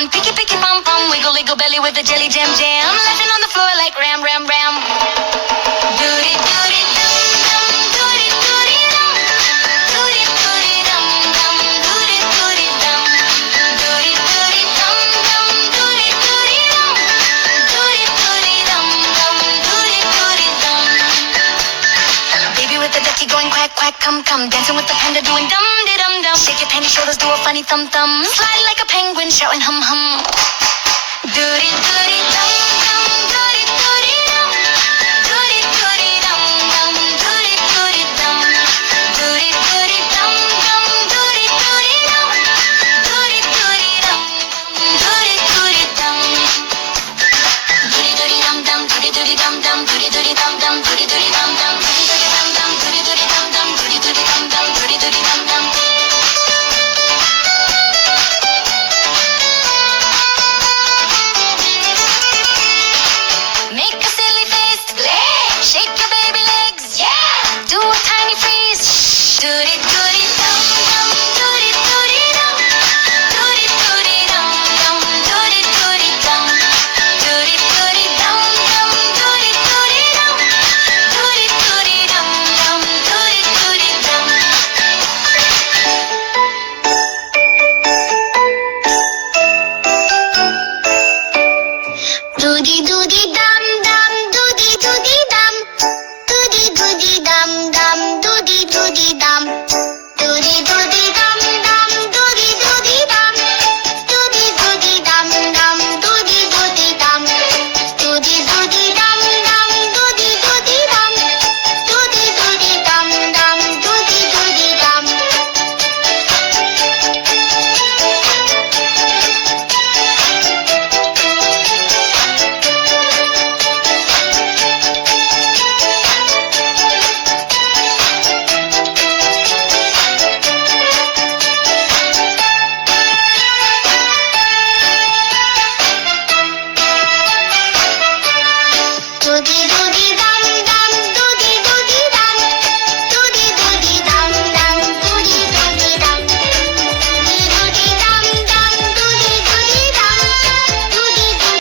on, picky, picky, pum, pum, wiggle, wiggle belly with the jelly jam, jam. Laughing on the floor like ram, ram, ram. Doody, doody, dum, dum, doody, doody, dum. Doody, doody, dum, dum, doody, doody, dum. Doody, doody, dum, dum, doody, doody, dum. Doody, doody, dum, dum, doody, doody, dum. Baby with the ducky going quack, quack, come, come. Dancing with the panda doing dum, de dum, dum. Shake your panty shoulders, do a funny thumb, thumb. Slide like a penguin, shouting hum, hum. Doody, doody, dum, dum, doody, doody, dum. Doody, doody, dum, dum, doody, doody, dum. Doody, doody, dum, dum, doody, doody, dum. Doody, doody, dum, doody, doody, dum. Doody, doody, dum, dum, doody, doody, dum, dum, doody, doody, dum, dum, doody, doody, dum, dum, doody, doody, dum, dum, doody, doody, dum, dum, doody, doody, dum, dum, doody, doody, dum, dum. Make a silly face, shake your baby legs, yeah. Do a tiny freeze, doody doody dum dum, doody doody dum, doody doody dum dum, doody doody dum, doody doody dum dum, doody doody dum, doody doody dum dum, doody doody dum. Doody doody dum